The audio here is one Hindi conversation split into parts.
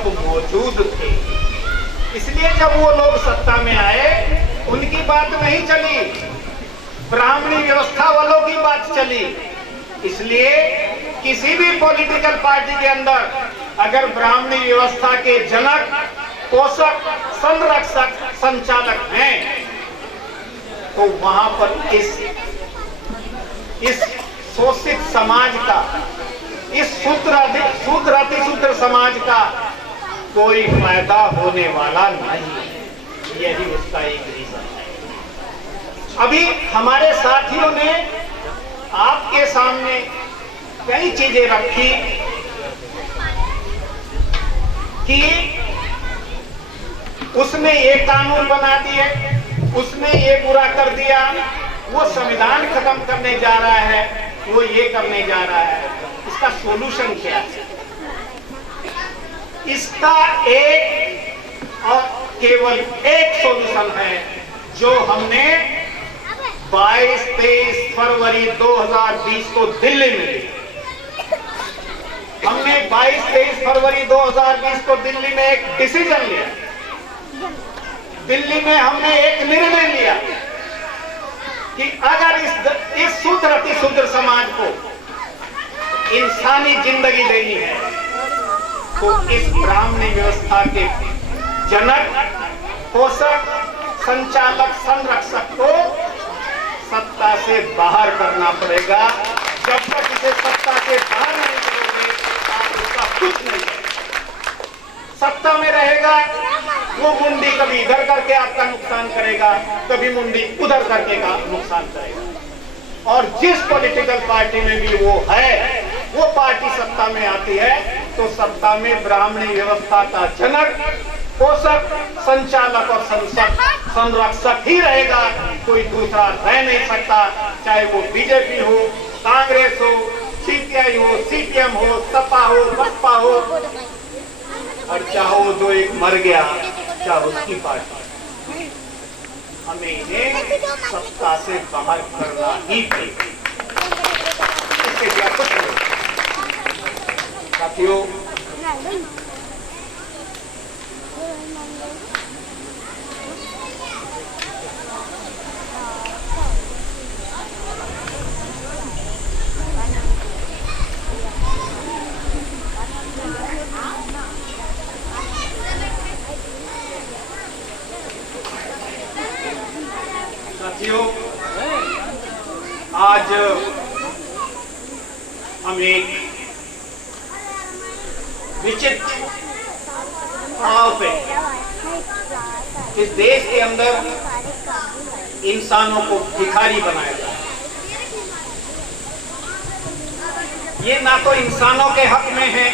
सब मौजूद थे। इसलिए जब वो लोग सत्ता में आए, उनकी बात नहीं चली, ब्राह्मणी व्यवस्था वालों की बात चली। इसलिए किसी भी पॉलिटिकल पार्टी के अंदर अगर ब्राह्मणी व्यवस्था के जनक, पोषक, संरक्षक, संचालक हैं, तो वहां पर इस शोषित समाज का, इस शूद्र अतिशूद्र समाज का कोई फायदा होने वाला नहीं। यही उसका एक रीजन है। अभी हमारे साथियों ने आपके सामने कई चीजें रखी कि उसने ये कानून बना दिए, उसने ये बुरा कर दिया, वो संविधान खत्म करने जा रहा है, वो ये करने जा रहा है। इसका सॉल्यूशन क्या है? इसका एक और केवल एक सॉल्यूशन है, जो हमने 22-23 फरवरी 2020 को दिल्ली में लिया। हमने 22-23 फरवरी 2020 को दिल्ली में एक डिसीजन लिया। दिल्ली में हमने एक निर्णय लिया कि अगर इस शूद्र अतिशूद्र समाज को इंसानी जिंदगी देनी है, तो इस ब्राह्मणी व्यवस्था के जनक, पोषक, संचालक, संरक्षक को सत्ता से बाहर करना पड़ेगा। जब तक इसे सत्ता से बाहर नहीं करोगे, आप उसका कुछ नहीं करेंगे। सत्ता में रहेगा, वो मुंडी कभी इधर करके आपका नुकसान करेगा, कभी मुंडी उधर करके का नुकसान करेगा। और जिस पॉलिटिकल पार्टी में भी वो है, वो पार्टी सत्ता में आती है, तो सत्ता में ब्राह्मणी व्यवस्था का जनक, पोषक, संचालक और संरक्षक ही रहेगा। कोई दूसरा रह नहीं सकता, चाहे वो बीजेपी हो, कांग्रेस हो, सीपीआई हो, सीपीएम हो, सपा हो, बसपा हो, और चाहो जो एक मर गया, चाहे उसकी पार्टी। हमें इन्हें सत्ता से बाहर करना ही चाहिए। इससे क्या कुछ नहीं। साथियों, आज हम एक विचित्र भाव पे इस देश के अंदर इंसानों को भिखारी बनाया जाए। ये ना तो इंसानों के हक में है,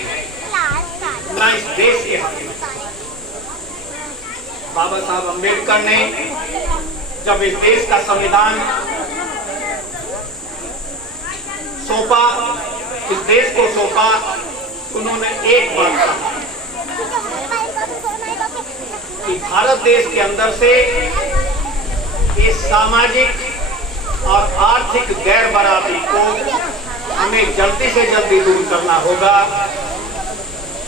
ना इस देश के हक में। बाबा साहब अम्बेडकर ने जब इस देश का संविधान सौंपा, इस देश को सौंपा, उन्होंने एक बात कहा कि भारत देश के अंदर से इस सामाजिक और आर्थिक गैर बराबरी को हमें जल्दी से जल्दी दूर करना होगा,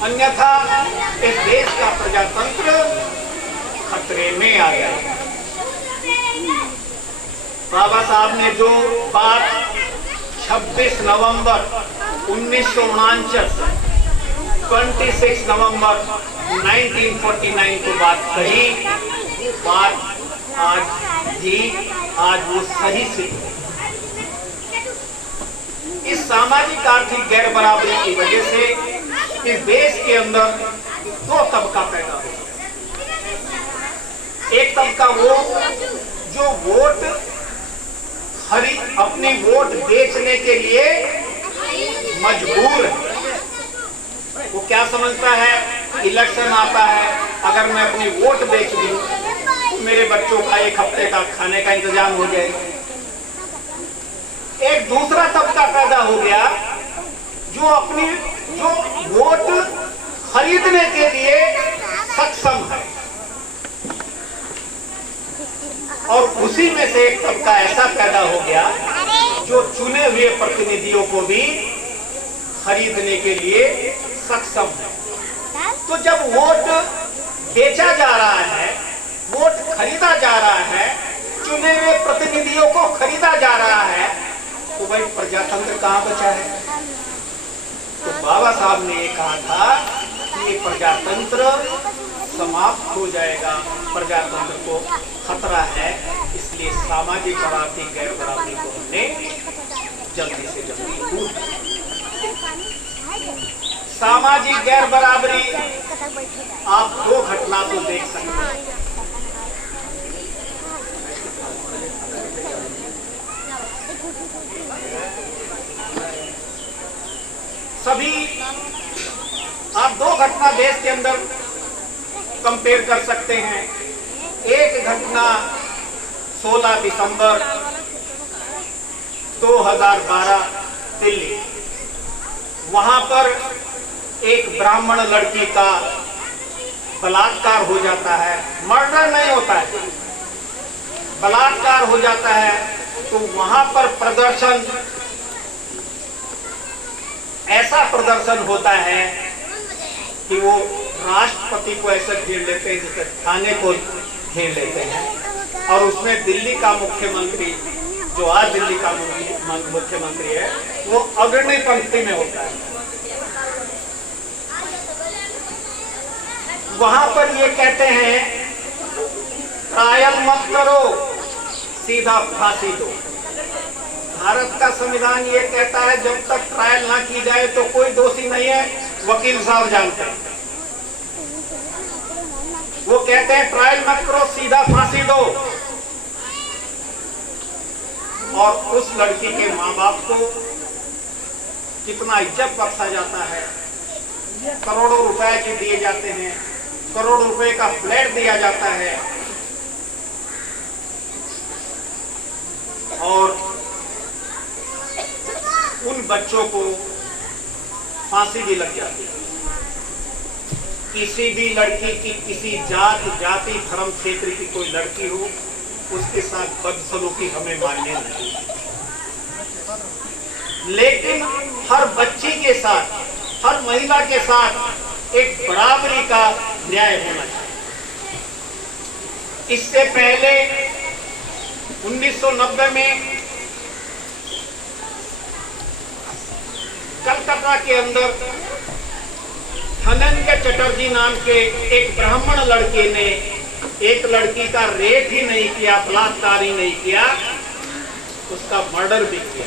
अन्यथा इस देश का प्रजातंत्र खतरे में आ जाएगा। बाबा साहब ने जो बात 26 नवंबर 1949, 26 नवंबर 1949 को बात कही, बात आज वो सही से। इस सामाजिक आर्थिक गैर बराबरी की वजह से इस देश के अंदर दो तबका पैदा हो गया। एक तबका वो जो वोट अपनी वोट बेचने के लिए मजबूर है। वो क्या समझता है, इलेक्शन आता है, अगर मैं अपनी वोट बेच दूं तो मेरे बच्चों का एक हफ्ते का खाने का इंतजाम हो जाएगा। एक दूसरा तबका पैदा हो गया जो वोट खरीदने के लिए सक्षम है, और उसी में से एक तबका ऐसा पैदा हो गया जो चुने हुए प्रतिनिधियों को भी खरीदने के लिए सक्षम है। तो जब वोट बेचा जा रहा है, वोट खरीदा जा रहा है, चुने हुए प्रतिनिधियों को खरीदा जा रहा है, तो भाई प्रजातंत्र कहां बचा है? तो बाबा साहब ने ये कहा था कि ये प्रजातंत्र समाप्त हो जाएगा, प्रजातंत्र को खतरा है, इसलिए सामाजिक बराबरी गैर बराबरी को हमने जल्दी से जल्दी दूर किया। सामाजिक गैर बराबरी आप दो घटना तो देख सकते हैं। सभी आप दो घटना देश के अंदर कंपेयर कर सकते हैं। एक घटना 16 दिसंबर 2012 दिल्ली, वहां पर एक ब्राह्मण लड़की का बलात्कार हो जाता है, मर्डर नहीं होता है, बलात्कार हो जाता है। तो वहां पर प्रदर्शन, ऐसा प्रदर्शन होता है कि वो राष्ट्रपति को ऐसा घेर लेते हैं जैसे थाने को घेर लेते हैं, और उसमें दिल्ली का मुख्यमंत्री, जो आज दिल्ली का मुख्यमंत्री है, वो अग्रणी पंक्ति में होता है। वहां पर ये कहते हैं ट्रायल मत करो, सीधा फांसी दो। भारत का संविधान ये कहता है जब तक ट्रायल ना की जाए तो कोई दोषी नहीं है, वकील साहब जानते हैं। वो कहते हैं ट्रायल मत करो, सीधा फांसी दो। और उस लड़की के माँ बाप को कितना इज्जत बख्शा जाता है, करोड़ों रुपए के दिए जाते हैं, करोड़ों रुपए का फ्लैट दिया जाता है, और उन बच्चों को फांसी भी लग जाती है। किसी भी लड़की की, किसी जाति धर्म क्षेत्र की कोई लड़की हो, उसके साथ बदसलूकी हमें मान्य नहीं, लेकिन हर बच्ची के साथ, हर महिला के साथ एक बराबरी का न्याय होना चाहिए। इससे पहले 1990 में कलकत्ता के अंदर धनंजय चटर्जी नाम के एक ब्राह्मण लड़के ने एक लड़की का रेप ही नहीं किया, बलात्कार ही नहीं किया, उसका मर्डर भी किया।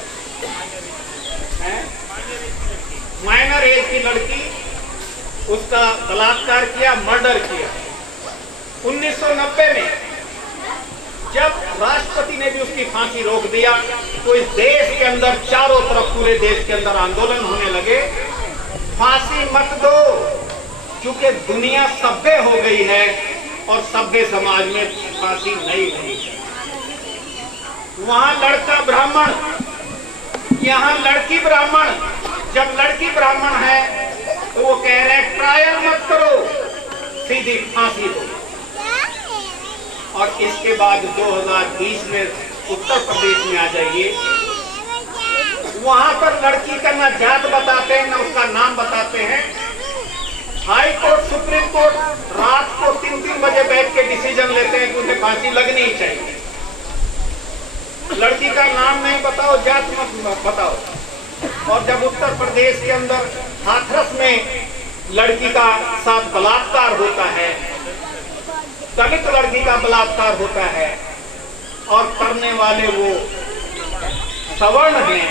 माइनर एज की लड़की, उसका बलात्कार किया, मर्डर किया। 1990 में जब राष्ट्रपति ने भी उसकी फांसी रोक दिया, तो इस देश के अंदर चारों तरफ, पूरे देश के अंदर आंदोलन होने लगे, फांसी मत दो, क्योंकि दुनिया सभ्य हो गई है और सभ्य समाज में फांसी नहीं होनी चाहिए। वहां लड़का ब्राह्मण, यहाँ लड़की ब्राह्मण। जब लड़की ब्राह्मण है तो वो कह रहे हैं ट्रायल मत करो, सीधी फांसी दो। और इसके बाद 2020 में उत्तर प्रदेश में आ जाइए, वहां पर लड़की का ना जात बताते हैं, ना उसका नाम बताते हैं। हाई कोर्ट, सुप्रीम कोर्ट रात को 3-3 बजे बैठ के डिसीजन लेते हैं कि उसे फांसी लगनी ही चाहिए। लड़की का नाम नहीं बताओ, जात मत बताओ। और जब उत्तर प्रदेश के अंदर हाथरस में लड़की का साथ बलात्कार होता है, दलित लड़की का बलात्कार होता है, और करने वाले वो सवर्ण हैं,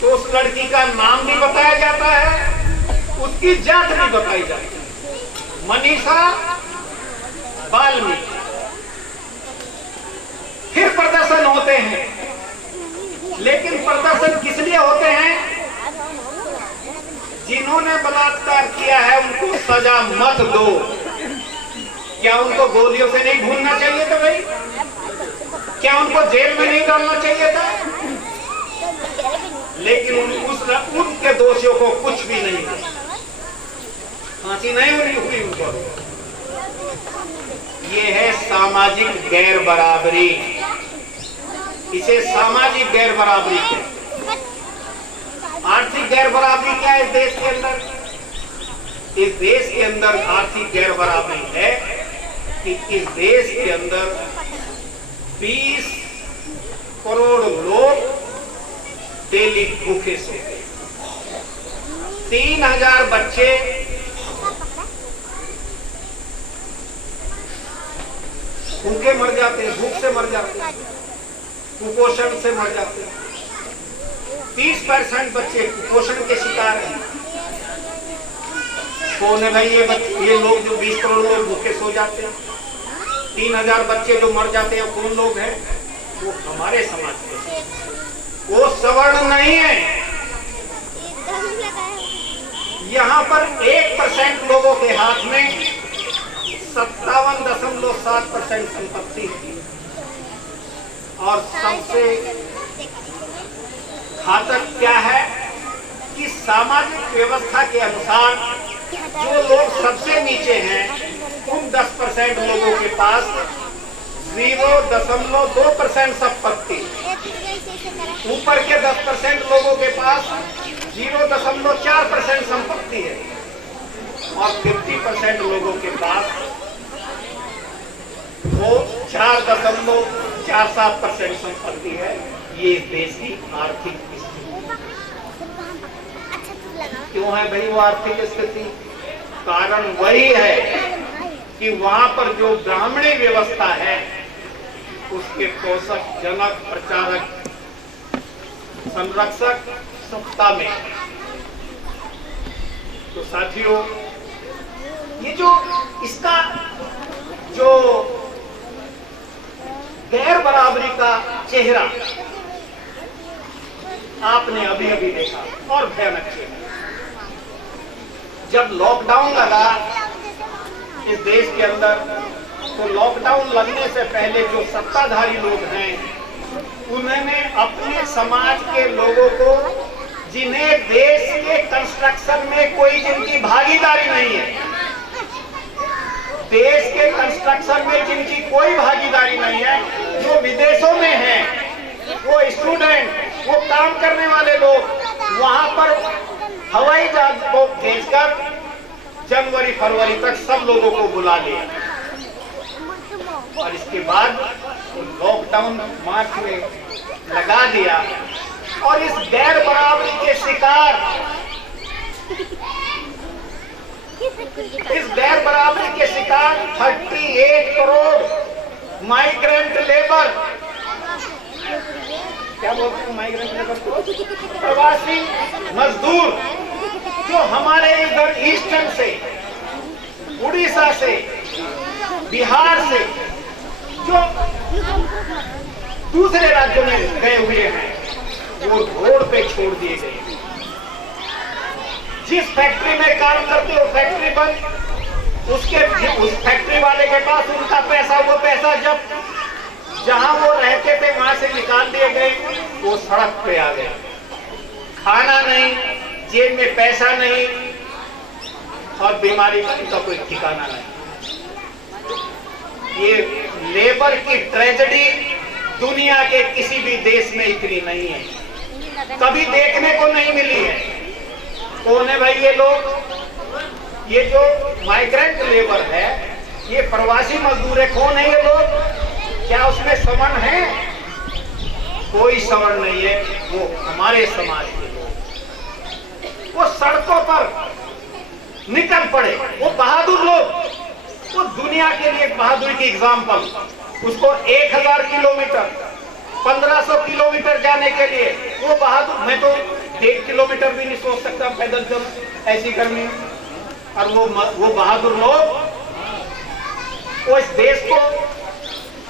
तो उस लड़की का नाम भी बताया जाता है, उसकी जात भी बताई जाती है, मनीषा वाल्मीकि। फिर प्रदर्शन होते हैं, लेकिन प्रदर्शन किस लिए होते हैं? जिन्होंने बलात्कार किया है उनको सजा मत दो। क्या उनको गोलियों से नहीं भूनना चाहिए था भाई? क्या उनको जेल में नहीं डालना चाहिए था? लेकिन उनके दोषियों को कुछ भी नहीं हुआ, फांसी नहीं हुई उनको। ये है सामाजिक गैर बराबरी, इसे सामाजिक गैर बराबरी कहते हैं। आर्थिक गैर बराबरी क्या है इस देश के अंदर? इस देश के अंदर आर्थिक गैर बराबरी है कि इस देश के अंदर 20 करोड़ लोग डेली भूखे सोते, 3000 बच्चे भूखे मर जाते हैं, भूख से मर जाते हैं, कुपोषण से मर जाते हैं। 30% बच्चे कुपोषण के शिकार हैं। कौन है भाई ये लोग जो 20 करोड़ लोग भूखे सो जाते हैं? 3000 बच्चे जो मर जाते हैं कौन लोग हैं? वो हमारे समाज के, वो सवर्ण नहीं है। यहाँ पर 1% लोगों के हाथ में 57.7% संपत्ति है। और सबसे घातक क्या है कि सामाजिक व्यवस्था के अनुसार जो लोग सबसे नीचे हैं उन 10% लोगों के पास 0.2% संपत्ति, ऊपर के 10% लोगों के पास 0.4% संपत्ति है और 50% लोगों के पास वो 4.47% संपत्ति है। ये देश की आर्थिक स्थिति क्यों है भाई? वो आर्थिक स्थिति कारण वही है कि वहां पर जो ब्राह्मणी व्यवस्था है उसके पोषक, जनक, प्रचारक, संरक्षक सत्ता में। तो साथियों, ये जो इसका जो गैर बराबरी का चेहरा आपने अभी अभी देखा और भयानक चेहरा। जब लॉकडाउन लगा इस देश के अंदर, तो लॉकडाउन लगने से पहले जो सत्ताधारी लोग हैं उन्होंने अपने समाज के लोगों को, जिन्हें देश के कंस्ट्रक्शन में कोई जिनकी भागीदारी नहीं है, देश के कंस्ट्रक्शन में जिनकी कोई भागीदारी नहीं है, जो विदेशों में हैं, वो स्टूडेंट, वो काम करने वाले लोग, वहां पर हवाई जहाज को भेजकर जनवरी फरवरी तक सब लोगों को बुला लिया और इसके बाद लॉकडाउन मार्च में लगा दिया। और इस गैर बराबरी के शिकार, इस गैर बराबरी के शिकार 38 करोड़ माइग्रेंट लेबर, क्या बोलते हैं माइग्रेंट लेबर को? प्रवासी मजदूर, जो हमारे इधर ईस्टर्न से, उड़ीसा से, बिहार से, जो दूसरे राज्यों में गए हुए हैं, वो रोड पे छोड़ दिए गए। जिस फैक्ट्री में काम करते हो फैक्ट्री बंद, उस फैक्ट्री वाले के पास उनका पैसा, वो पैसा जब जहां वो रहते थे वहां से निकाल दिए गए, वो सड़क पे आ गए। खाना नहीं, जेब में पैसा नहीं और बीमारी का कोई ठिकाना नहीं। ये लेबर की ट्रेजेडी दुनिया के किसी भी देश में इतनी नहीं है, कभी देखने को नहीं मिली है। कौन है भाई ये लोग? ये जो माइग्रेंट लेबर है, ये प्रवासी मजदूर है। कौन है ये लोग? क्या उसमें सवर्ण है? कोई सवर्ण नहीं है। वो हमारे समाज के लोग, वो सड़कों पर निकल पड़े, वो बहादुर लोग, वो दुनिया के लिए बहादुरी की एग्जाम्पल। उसको 1000 किलोमीटर, 1500 किलोमीटर जाने के लिए वो बहादुर। मैं तो 1.5 किलोमीटर भी नहीं सोच सकता पैदल चल ऐसी गर्मी में। और वो बहादुर लोग, वो इस देश को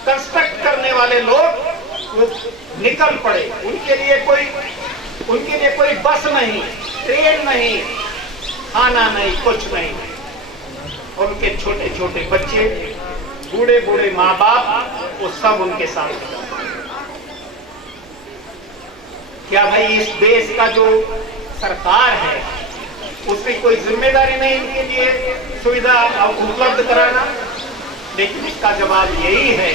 कंस्ट्रक्ट करने वाले लोग, वो निकल पड़े। उनके लिए कोई बस नहीं, ट्रेन नहीं, खाना नहीं, कुछ नहीं। उनके छोटे छोटे बच्चे, बूढ़े बूढ़े माँ बाप, वो सब उनके साथ। क्या भाई इस देश का जो सरकार है उसकी कोई जिम्मेदारी नहीं इनके लिए सुविधा उपलब्ध कराना? लेकिन इसका जवाब यही है,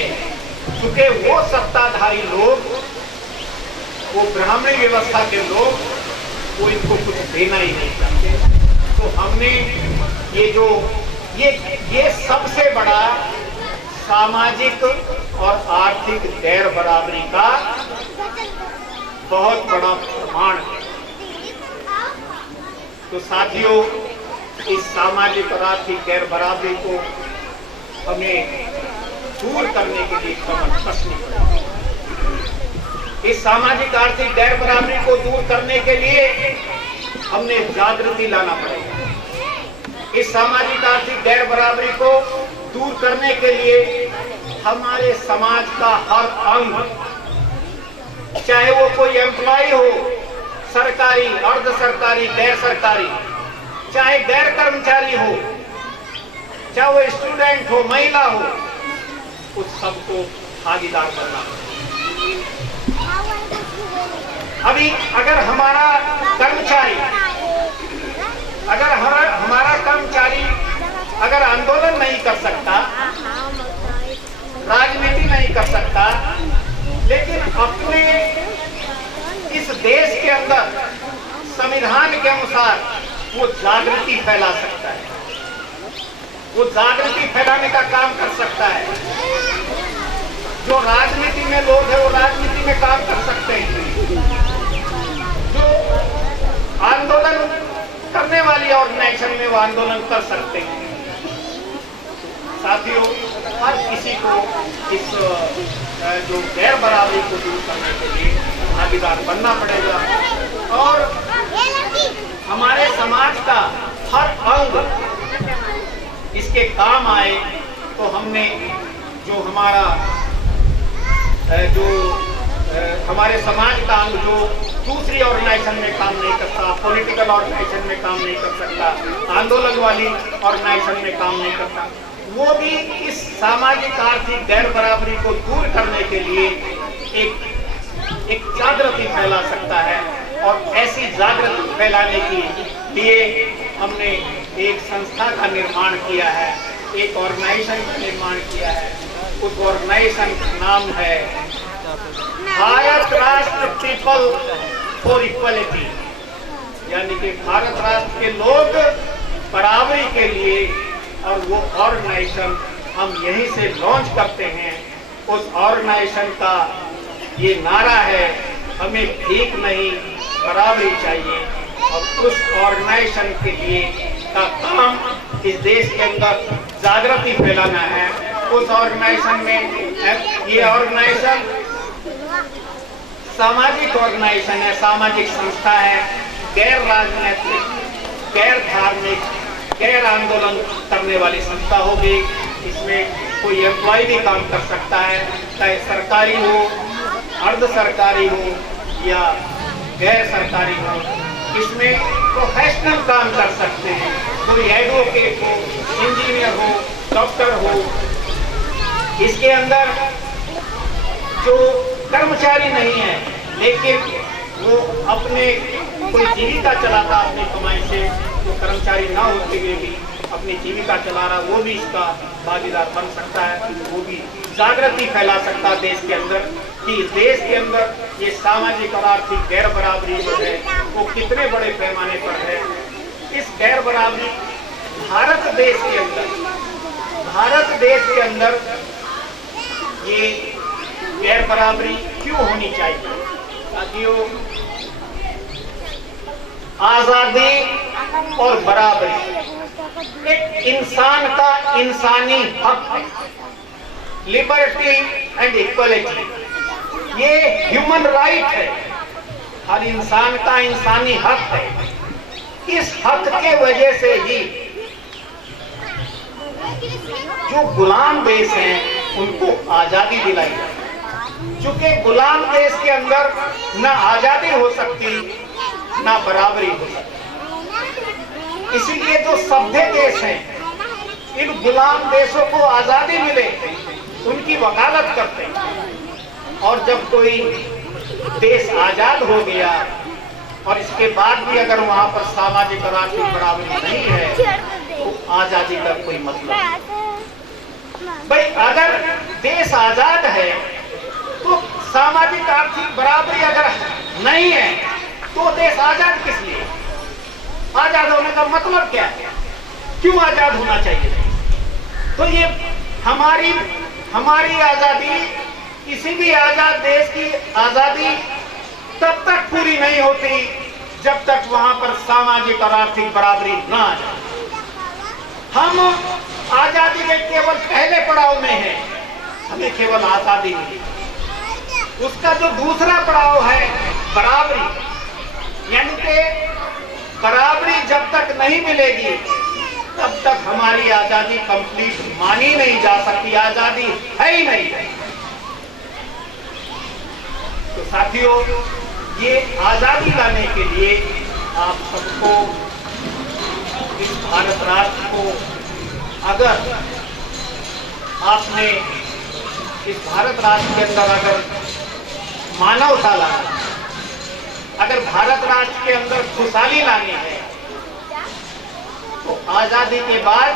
क्योंकि वो सत्ताधारी लोग, वो ब्राह्मणी व्यवस्था के लोग, वो इनको कुछ देना ही नहीं चाहते। तो हमने ये सबसे बड़ा सामाजिक और आर्थिक गैर बराबरी का बहुत बड़ा प्रमाण है। तो साथियों, इस सामाजिक और आर्थिक गैर बराबरी को हमें दूर करने के लिए कमर कसनी पड़ेगी। इस सामाजिक आर्थिक गैर बराबरी को दूर करने के लिए हमने जागृति लाना पड़ेगा। इस सामाजिक आर्थिक गैर बराबरी को दूर करने के लिए हमारे समाज का हर अंग, चाहे वो कोई एम्प्लॉय हो, सरकारी, अर्ध सरकारी, गैर सरकारी, चाहे गैर कर्मचारी हो, चाहे वो स्टूडेंट हो, महिला हो, उस सबको भागीदार करना पड़ेगा। अभी अगर हमारा कर्मचारी अगर आंदोलन नहीं कर सकता, राजनीति नहीं कर सकता, लेकिन अपने इस देश के अंदर संविधान के अनुसार वो जागृति फैला सकता है, वो जागृति फैलाने का काम कर सकता है। जो राजनीति में लोग हैं वो राजनीति में काम कर सकते हैं, जो आंदोलन करने वाली ऑर्गेनाइजेशन में वो आंदोलन कर सकते हैं। साथियों, हर किसी को इस जो गैर बराबरी को दूर करने के लिए भागीदार बनना पड़ेगा और हमारे समाज का हर अंग इसके काम आए। तो हमने जो हमारे समाज का अंग जो दूसरी ऑर्गेनाइजेशन में काम नहीं करता, पॉलिटिकल ऑर्गेनाइजेशन में काम नहीं कर सकता, आंदोलन वाली ऑर्गेनाइजेशन में काम नहीं करता, वो भी इस सामाजिक आर्थिक गैर बराबरी को दूर करने के लिए एक जागृति फैला सकता है। और ऐसी जागृति फैलाने के लिए हमने एक संस्था का निर्माण किया है, एक ऑर्गेनाइजेशन का निर्माण किया है। उस ऑर्गेनाइजेशन का नाम है भारत राष्ट्र पीपल फॉर इक्वलिटी, यानी कि भारत राष्ट्र के लोग बराबरी के लिए। और वो ऑर्गेनाइजेशन हम यहीं से लॉन्च करते हैं। उस ऑर्गेनाइजेशन का ये नारा है, हमें भीख नहीं बराबरी चाहिए। और उस ऑर्गेनाइजेशन के लिए का काम इस देश के अंदर जागृति फैलाना है। उस ऑर्गेनाइजेशन में ये ऑर्गेनाइजेशन सामाजिक ऑर्गेनाइजेशन है, सामाजिक संस्था है, गैर राजनीतिक, गैर धार्मिक, गैर आंदोलन करने वाली संस्था होगी। इसमें कोई एम्प्लॉय भी काम कर सकता है, चाहे सरकारी हो, अर्ध सरकारी हो या गैर सरकारी हो। इसमें प्रोफेशनल काम कर सकते हैं, कोई एडवोकेट हो, इंजीनियर हो, डॉक्टर हो। इसके अंदर जो कर्मचारी नहीं है लेकिन वो अपने कोई जीविका चलाता अपनी कमाई से, वो कर्मचारी ना होते हुए भी अपनी जीविका चला रहा, वो भी इसका भागीदार बन सकता है। वो भी जागृति फैला सकता है देश के अंदर कि देश के अंदर ये सामाजिक और आर्थिक गैर बराबरी जो है वो कितने बड़े पैमाने पर है। इस गैर बराबरी भारत देश के अंदर ये गैर बराबरी क्यों होनी चाहिए? साथियों, आजादी और बराबरी एक इंसान का इंसानी हक है। लिबर्टी एंड इक्वलिटी ये ह्यूमन राइट है, हर इंसान का इंसानी हक है। इस हक के वजह से ही जो गुलाम देश हैं उनको आजादी दिलाई जाए। चूंकि गुलाम देश के अंदर न आजादी हो सकती न बराबरी हो सकती, इसीलिए जो सभ्य देश हैं इन गुलाम देशों को आजादी मिले उनकी वकालत करते हैं। और जब कोई देश आजाद हो गया और इसके बाद भी अगर वहां पर सामाजिक और आर्थिक बराबरी नहीं है तो आजादी का कोई मतलब नहीं। भाई अगर देश आजाद है तो सामाजिक आर्थिक बराबरी अगर नहीं है तो देश आजाद किस लिए? आजाद होने का मतलब क्या है? क्यों आजाद होना चाहिए? तो ये हमारी आजादी, किसी भी आजाद देश की आजादी तब तक पूरी नहीं होती जब तक वहां पर सामाजिक और आर्थिक बराबरी ना आ जाए। हम आजादी के केवल पहले पड़ाव में हैं, हमें केवल आजादी मिली। उसका जो दूसरा पड़ाव है बराबरी, यानी कि बराबरी जब तक नहीं मिलेगी तब तक हमारी आजादी कंप्लीट मानी नहीं जा सकती, आजादी है ही नहीं। तो साथियों, ये आजादी लाने के लिए आप सबको, इस भारत राष्ट्र को, अगर आपने इस भारत राष्ट्र के अंदर अगर मानवता लाना, अगर भारत राष्ट्र के अंदर खुशहाली लानी है, तो आजादी के बाद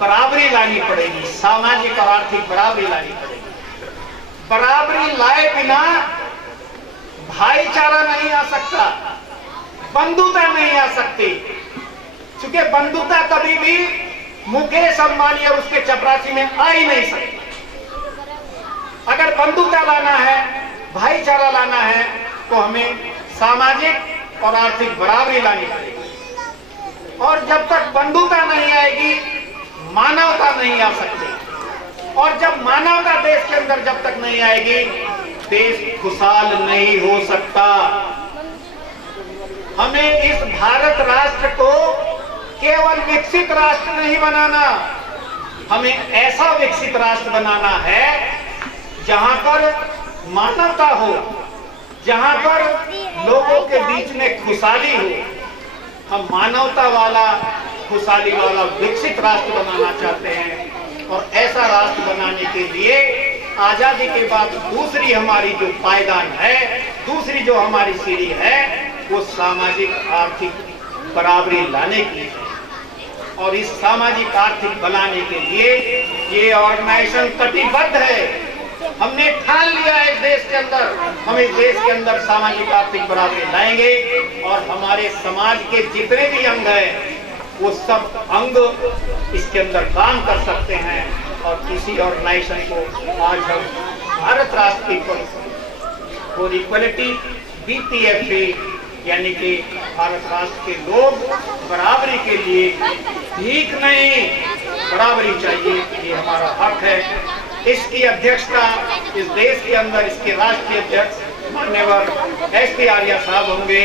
बराबरी लानी पड़ेगी, सामाजिक और आर्थिक बराबरी लानी पड़ेगी। बराबरी लाए बिना भाईचारा नहीं आ सकता, बंधुता नहीं आ सकती, क्योंकि बंधुता कभी भी मुकेश अंबानी और उसके चपरासी में आ ही नहीं सकती। अगर बंधुता लाना है, भाईचारा लाना है, तो हमें सामाजिक और आर्थिक बराबरी लानी पड़ेगी। और जब तक बंधुता नहीं आएगी, मानवता नहीं आ सकती। और जब मानवता देश के अंदर जब तक नहीं आएगी, देश खुशहाल नहीं हो सकता। हमें इस भारत राष्ट्र को केवल विकसित राष्ट्र नहीं बनाना, हमें ऐसा विकसित राष्ट्र बनाना है जहां पर मानवता हो, जहां पर लोगों के बीच में खुशहाली हो। हम मानवता वाला, खुशहाली वाला विकसित राष्ट्र बनाना चाहते हैं। और ऐसा राष्ट्र बनाने के लिए आजादी के बाद दूसरी हमारी जो पायदान है, दूसरी जो हमारी सीढ़ी है, वो सामाजिक आर्थिक बराबरी लाने की है। और इस सामाजिक आर्थिक बनाने के लिए ये ऑर्गेनाइजेशन कटिबद्ध है। हमने ठान लिया है इस देश के अंदर, हम इस देश के अंदर सामाजिक आर्थिक बराबरी लाएंगे। और हमारे समाज के जितने भी अंग हैं, वो सब अंग इसके अंदर काम कर सकते हैं। और किसी ऑर्गेनाइजेशन को आज हम भारत राष्ट्र की फॉर इक्वलिटी BPFA, यानी कि भारत राष्ट्र के लोग बराबरी के लिए भीख नहीं, बराबरी चाहिए, ये हमारा हक है। इसकी अध्यक्षता इस देश के अंदर इसके राष्ट्रीय अध्यक्ष माननीय SP आर्या साहब होंगे।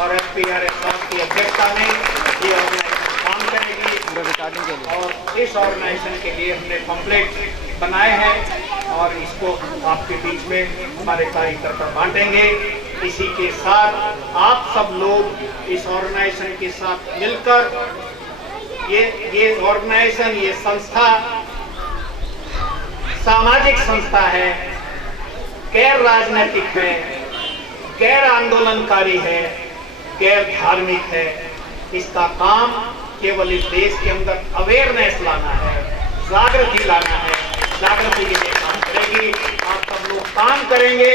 और SP आर्या साहब की अध्यक्षता में ये ऑर्गेनाइजेशन काम करेगी। और इस ऑर्गेनाइजेशन के लिए हमने पम्पलेट बनाए हैं और इसको आपके बीच में हमारे कार्यकर्ता बांटेंगे। इसी के साथ आप सब लोग इस ऑर्गेनाइजेशन के साथ मिलकर, ये ऑर्गेनाइजेशन, ये संस्था सामाजिक संस्था है, गैर राजनीतिक है, गैर आंदोलनकारी है, गैर धार्मिक है। इसका काम केवल इस देश के अंदर अवेयरनेस लाना है, जागृति लाना है। जागृति के लिए काम करेगी, आप सब लोग काम करेंगे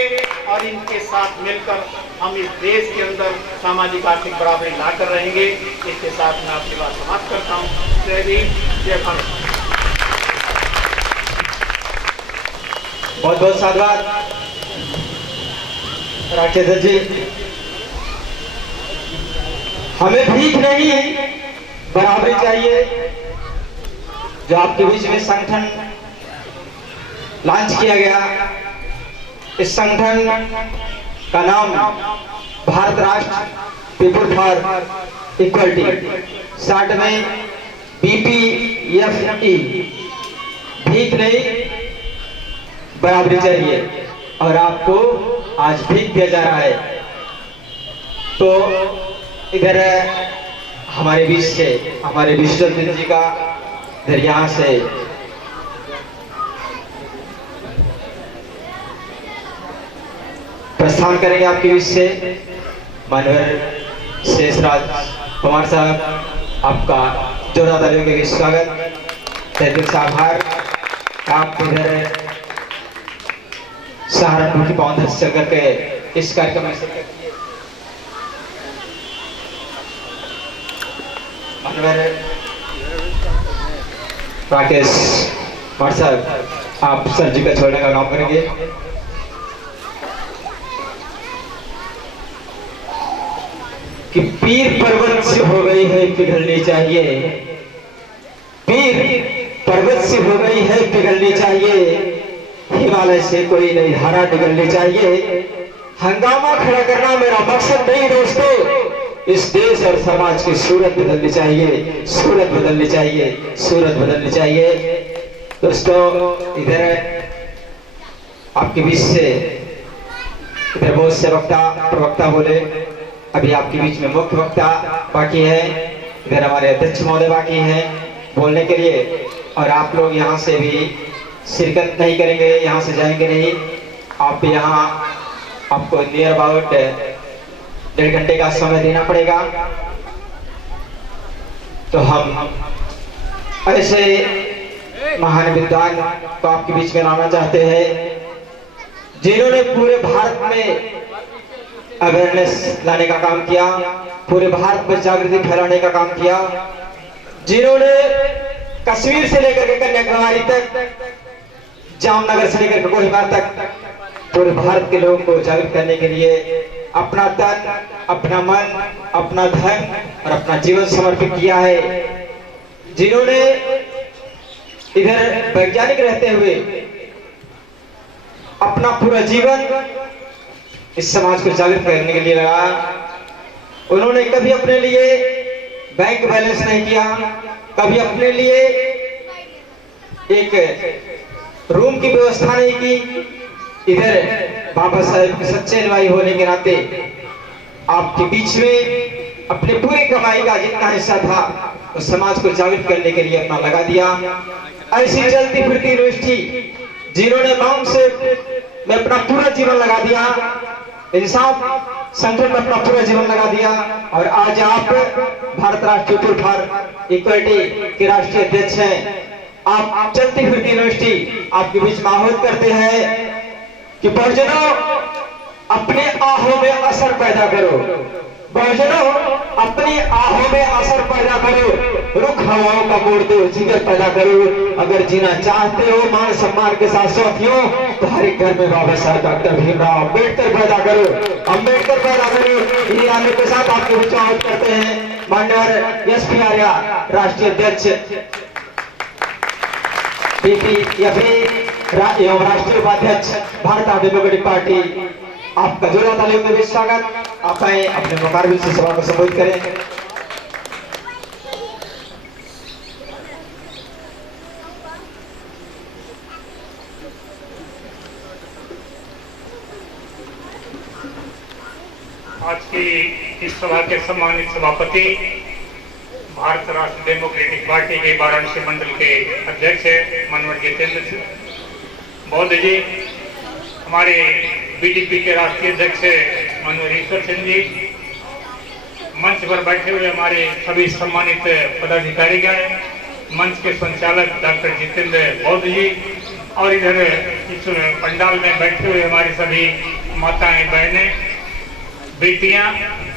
और इनके साथ मिलकर हम इस देश के अंदर सामाजिक आर्थिक बराबरी लाकर रहेंगे। इसके साथ मैं आपकी बात समाप्त करता हूँ। जय भीम, जय भारत। बहुत बहुत साधुवाद राकेश जी। हमें भीख नहीं, बराबरी चाहिए। जो आपके बीच में संगठन लॉन्च किया गया, इस संगठन का नाम भारत राष्ट्र पीपुल फॉर इक्वलिटी, शॉर्ट में BPFE, भीख नहीं बराबरी चाहिए। और आपको आज भीख दिया जा रहा है। तो इधर हमारे बीच से हमारे विश्वनाथ जी का इधर यहाँ से प्रस्थान करेंगे आपके बीच से मानवर शेषराज कुमार साहब। आपका जोरदार तालियों के स्वागत, तहे से आभार। आप इधर सहारनपुर की पावन से करके इस कार्यक्रम में शिरकत किए। मानवर राकेश भट्ट साहब, आप सर जी का छोड़ने का काम करेंगे। कि पीर पर्वत से हो गई है पिघलनी चाहिए, पीर पर्वत से हो गई है पिघलनी चाहिए, हिमालय से कोई नई धारा निकलनी चाहिए। हंगामा खड़ा करना मेरा मकसद नहीं दोस्तों, इस देश और समाज की सूरत बदलनी चाहिए, सूरत बदलनी चाहिए, सूरत बदलनी चाहिए। दोस्तों इधर आपके बीच से इधर बहुत से प्रवक्ता बोले, अभी आपके बीच में मुख्य वक्ता बाकी है, इधर हमारे अध्यक्ष महोदय बाकी हैं बोलने के लिए, और आप लोग यहाँ से भी शिरकत नहीं करेंगे, यहाँ से जाएंगे नहीं। आप यहाँ आपको नियर अबाउट 1.5 घंटे का समय देना पड़ेगा। तो हम ऐसे महान विद्वान को आपके बीच में लाना चाहते हैं जिन्होंने पूरे भारत में अवेयरनेस लाने का काम किया, पूरे भारत में जागृति फैलाने का काम किया, जिन्होंने कश्मीर से लेकर के कन्याकुमारी तक, जामनगर से लेकर के कोहिमा तक पूरे भारत के लोगों को जागृत करने के लिए अपना तन, अपना मन, अपना धन और अपना जीवन समर्पित किया है, जिन्होंने इधर वैज्ञानिक रहते हुए अपना पूरा जीवन इस समाज को जागृत करने के लिए लगा। उन्होंने कभी अपने लिए बैंक बैलेंस नहीं किया, कभी अपने लिए एक रूम की व्यवस्था नहीं की। इधर बाबा साहेब के सच्चे अनुयायी होने के नाते आपके बीच में अपने पूरी कमाई का जितना हिस्सा था उस समाज को जागृत करने के लिए अपना लगा दिया। ऐसी चलती फिरती यूनिवर्सिटी जिन्होंने माउंट से में अपना पूरा जीवन लगा दिया, इंसाफ संगठन में अपना पूरा जीवन लगा दिया, और आज आप भारत राष्ट्रीय पीपुल फॉर इक्वलिटी के राष्ट्रीय अध्यक्ष हैं। आप चलती फिरती यूनिवर्सिटी आपके बीच में आहूत करते हैं कि बहुजनों अपने आहों में असर पैदा करो, बहुजनों अपनी आहों में असर पैदा करो, रुख हवाओं का मोड़ दो, जिगर पैदा करो। अगर जीना चाहते हो मान सम्मान के साथ साथियों, तो हर एक घर में बाबा साहब डॉक्टर भीमराव अम्बेडकर पैदा करो, अम्बेडकर पैदा करो। इन्हीं आने के साथ आपके बीच आहूत करते हैं माननीय एस.पी. आर्या राष्ट्रीय अध्यक्ष एवं राष्ट्रीय उपाध्यक्ष भारतीय डेमोक्रेटिक पार्टी, आपका जोरदार तालियों के बीच स्वागत। आप आए अपने मुखारबिन से सभा को संबोधित करें। आज की इस सभा के सम्मानित सभापति, भारत राष्ट्र डेमोक्रेटिक पार्टी के वाराणसी मंडल के अध्यक्ष मनोहर जितेंद्र बौद्ध जी, हमारे बीजेपी के राष्ट्रीय अध्यक्ष मनोहर ईश्वर सिंह जी, मंच पर बैठे हुए हमारे सभी सम्मानित पदाधिकारीगण, मंच के संचालक डॉक्टर जितेंद्र बौद्ध जी, और इधर इस पंडाल में बैठे हुए हमारे सभी माताएं, बहनें, बेटियां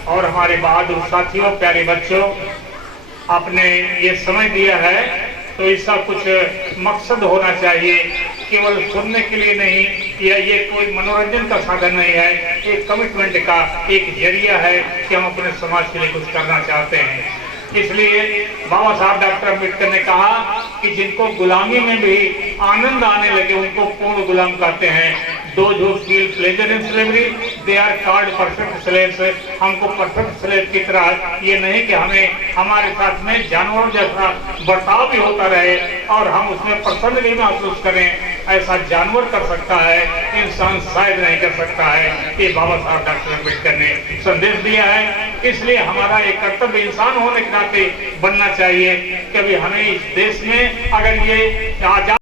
और हमारे बहादुर साथियों, प्यारे बच्चों, आपने ये समय दिया है तो इसका कुछ मकसद होना चाहिए, केवल सुनने के लिए नहीं, या ये कोई मनोरंजन का साधन नहीं है, एक कमिटमेंट का एक जरिया है कि हम अपने समाज के लिए कुछ करना चाहते हैं। इसलिए बाबा साहब डॉक्टर अम्बेडकर ने कहा कि जिनको गुलामी में भी आनंद आने लगे उनको पूर्ण गुलाम कहते हैं। Those who feel pleasure in slavery, they are called perfect slaves। हमको परफेक्ट स्लेव की तरह ये नहीं कि हमें हमारे साथ में जानवरों जैसा बर्ताव भी होता रहे और हम उसमें प्रसन्न भी महसूस करें, ऐसा जानवर कर सकता है, इंसान शायद नहीं कर सकता है। ये बाबा साहब डॉक्टर अम्बेडकर ने संदेश दिया है। इसलिए हमारा एक कर्तव्य इंसान होने के नाते बनना चाहिए कि अभी हमें इस देश में अगर ये आजाद